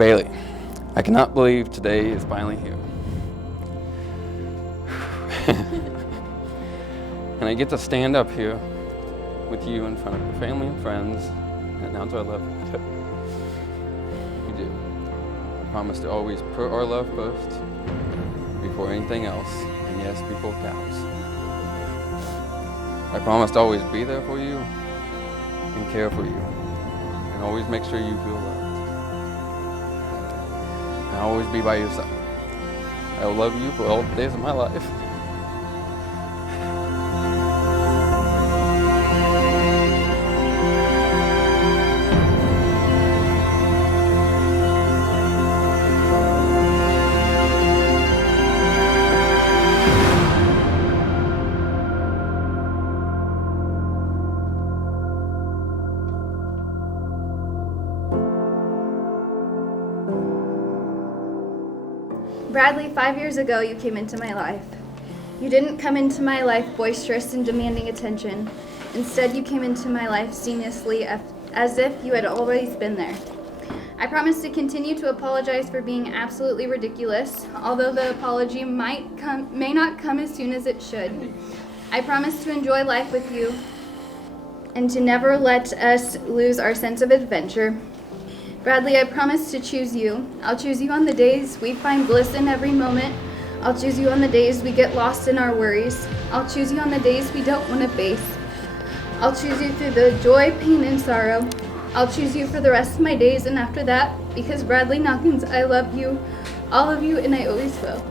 Bailey, I cannot believe today is finally here. And I get to stand up here with you in front of your family and friends and announce our love. We do. I promise to always put our love first, before anything else, and yes, before cows. I promise to always be there for you and care for you, and always make sure you feel loved. And I'll always be by your side. I will love you for all the days of my life. Bradley, 5 years ago, you came into my life. You didn't come into my life boisterous and demanding attention. Instead, you came into my life seamlessly, as if you had always been there. I promise to continue to apologize for being absolutely ridiculous, although the apology may not come as soon as it should. I promise to enjoy life with you and to never let us lose our sense of adventure. Bradley, I promise to choose you. I'll choose you on the days we find bliss in every moment. I'll choose you on the days we get lost in our worries. I'll choose you on the days we don't want to face. I'll choose you through the joy, pain, and sorrow. I'll choose you for the rest of my days and after that, because Bradley Knockins, I love you, all of you, and I always will.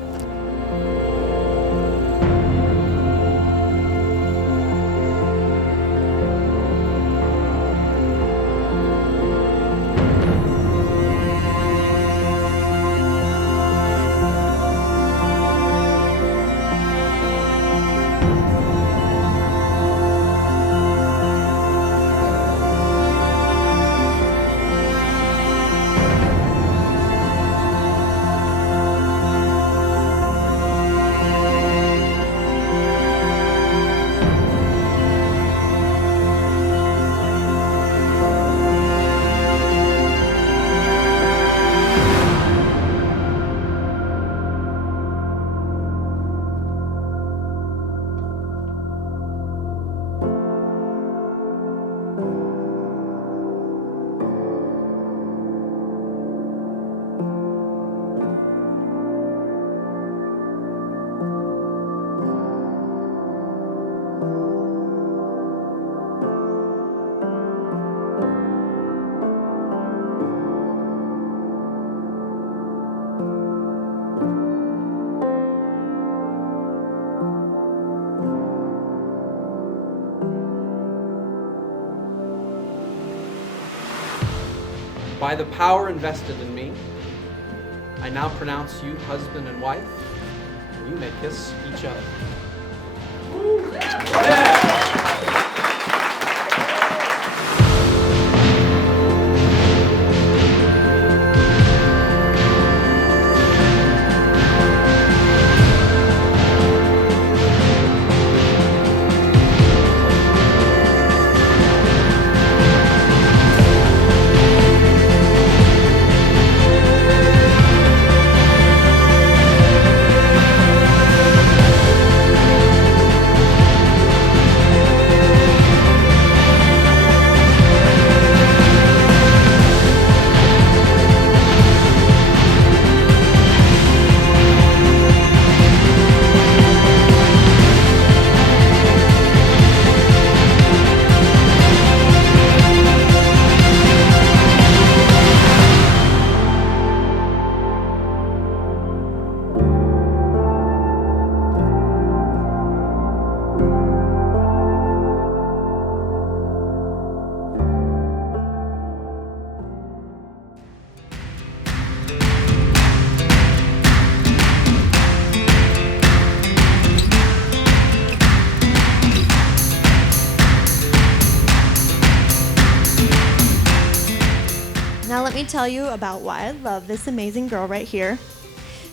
By the power invested in me, I now pronounce you husband and wife, and you may kiss each other. Now let me tell you about why I love this amazing girl right here.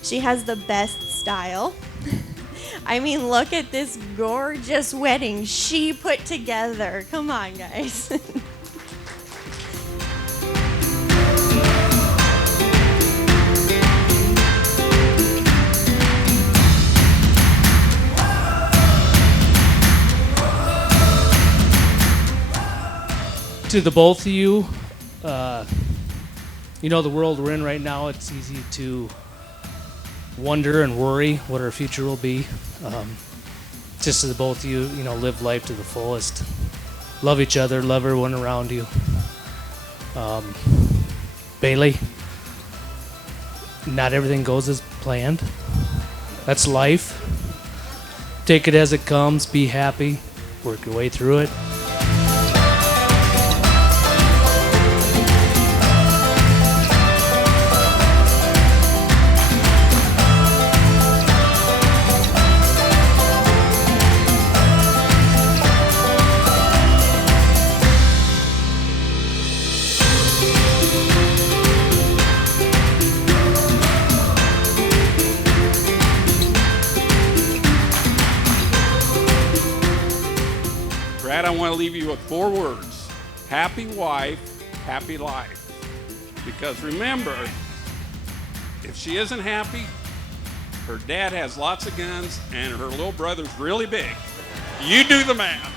She has the best style. I mean, look at this gorgeous wedding she put together. Come on, guys. To the both of you, you know, the world we're in right now, it's easy to wonder and worry what our future will be. Just to the both of you, you know, live life to the fullest. Love each other, love everyone around you. Bailey, not everything goes as planned. That's life. Take it as it comes, be happy, work your way through it. Brad, I want to leave you with 4 words. Happy wife, happy life. Because remember, if she isn't happy, her dad has lots of guns and her little brother's really big. You do the math.